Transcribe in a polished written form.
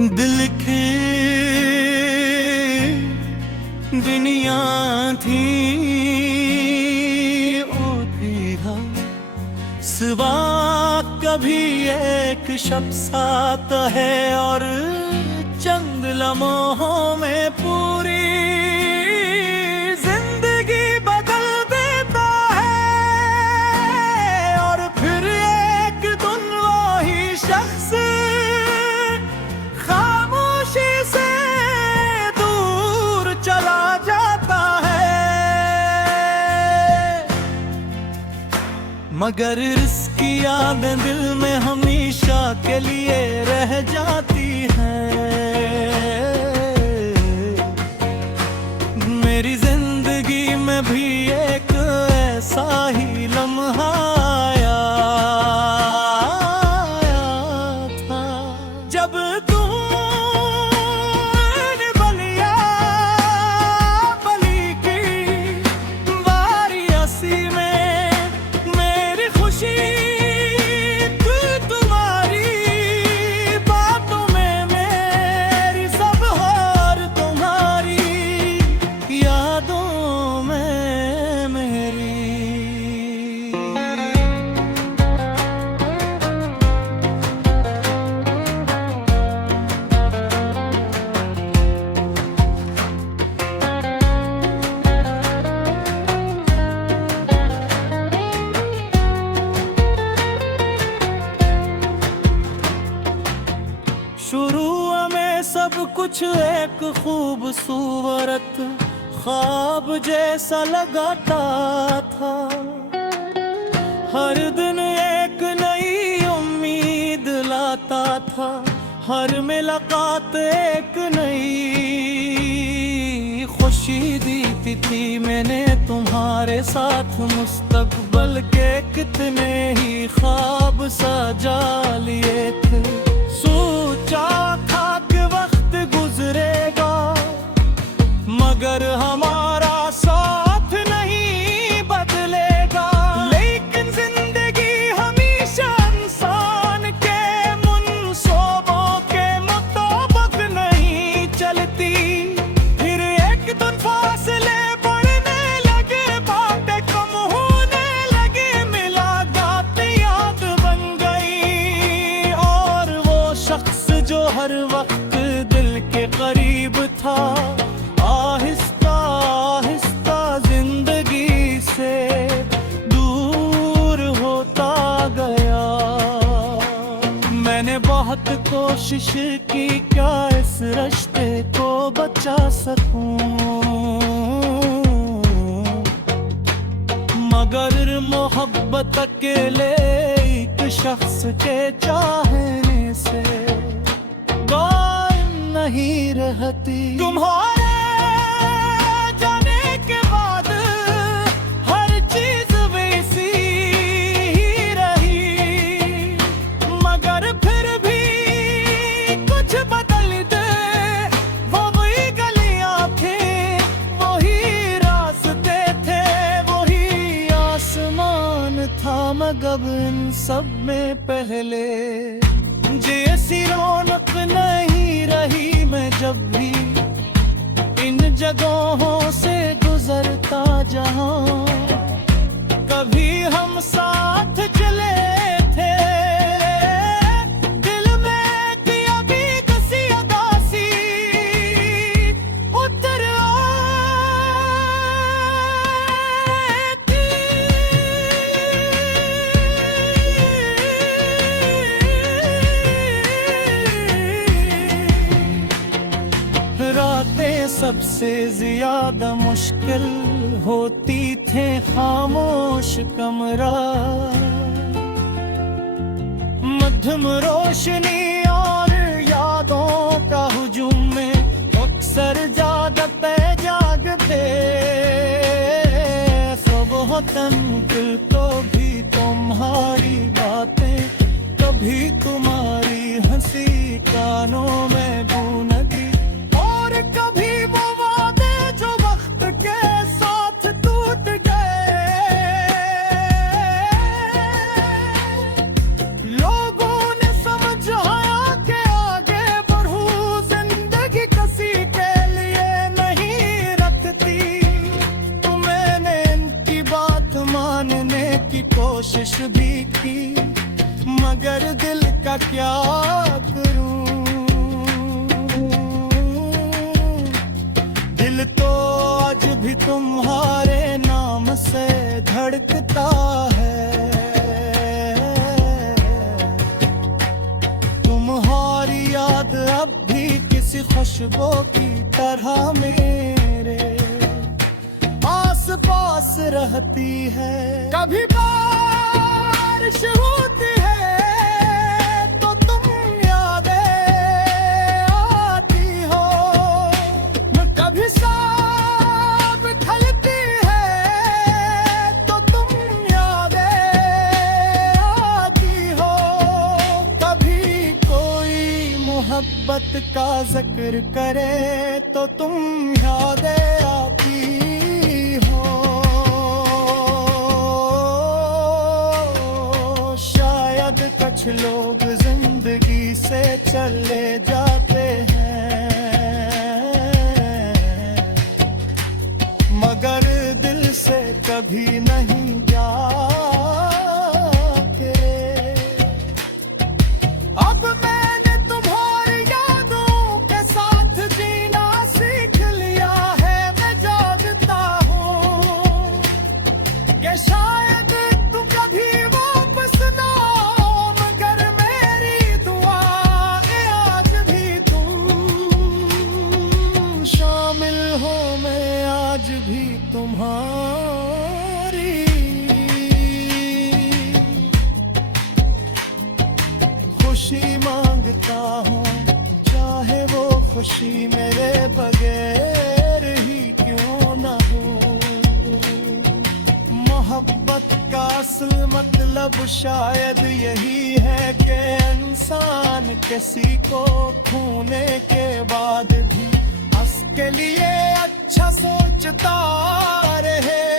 दिल की दुनिया थी ओतीहा सिवा कभी एक शब साथ है और चंद लम्हों में पूरी जिंदगी बदल देता है। और फिर एक दिन वही शख्स खामोशी से दूर चला जाता है, मगर इसकी यादें दिल में हमेशा के लिए रह जाती हैं। मेरी जिंदगी में भी एक ऐसा ही लम्हा आया था जब तूने बलिया बली की बारी हंसी में मेरी खुशी तुम्हारी बातों में मेरी सब हार तुम्हारी यादों में मेरी। शुरू में सब कुछ एक खूबसूरत ख्वाब जैसा लगाता था। हर दिन एक नई उम्मीद लाता था, हर मुलाकात एक नई खुशी दी थी। मैंने तुम्हारे साथ मुस्तकबल के कितने ही ख्वाब सजा लिए थे। सोचा था कि वक्त गुजरेगा मगर हमारा साथ नहीं बदलेगा। लेकिन जिंदगी हमेशा इंसान के मुनसूबों के मुताबिक नहीं चलती। फिर एक दिन फासले बढ़ने लगे, बातें कम होने लगी, मुलाकात याद बन गई। और वो शख्स जो हर वक्त दिल के करीब था आहिस्ता आहिस्ता जिंदगी से दूर होता गया। मैंने बहुत कोशिश की क्या इस रिश्ते को बचा सकूं, मगर मोहब्बत अकेले एक शख्स के चाहने से कायम नहीं रहती। तुम्हारे जाने के बाद हर चीज वैसी ही रही, मगर फिर भी कुछ बदल दे। वो वही गलियां थी, वही रास्ते थे, वही आसमान था, मगर इन सब में पहले जैसी रौनक नहीं रही। मैं जब भी इन जगहों से गुजरता जहां कभी हम साथ चले थे, दिल में की अभी कसी उदासी उतर रातें सबसे ज्यादा मुश्किल होती थे, खामोश कमरा, मध्यम रोशनी और यादों का हुजूम में अक्सर जागते जागते सुबह तंकिल तो भी तुम्हारी बातें, कभी तुम्हारी हंसी कानों में गूंजी, और कभी वो वादे जो वक्त के साथ टूट गए। लोगों ने समझाया कि आगे बढ़ूं मगर दिल का क्या करूं। दिल तो आज भी तुम्हारे नाम से धड़कता है। तुम्हारी याद अब भी किसी खुशबू की तरह मेरे आस पास रहती है। कभी बारिश होती है तो तुम यादें आती हो, कभी सांप खलती है तो तुम यादें आती हो। कभी कोई मोहब्बत का जिक्र करे तो तुम यादें आती हो। शायद कुछ लोग जिंदगी से चले जाते हैं, मगर दिल से कभी नहीं जाते। अब मैंने तुम्हारी यादों के साथ जीना सीख लिया है। मैं जानता हूँ कि शायद तुम कभी वापस ना आओ, मगर मेरी दुआएं आज भी तुम शामिल हो। मैं आज भी तुम्हारी खुशी मांगता हूँ, चाहे वो खुशी मेरे बगैर ही क्यों ना हो। मोहब्बत का असल मतलब शायद यही है कि इंसान किसी को खोने के बाद भी उसके लिए अच्छा सोचता रहे।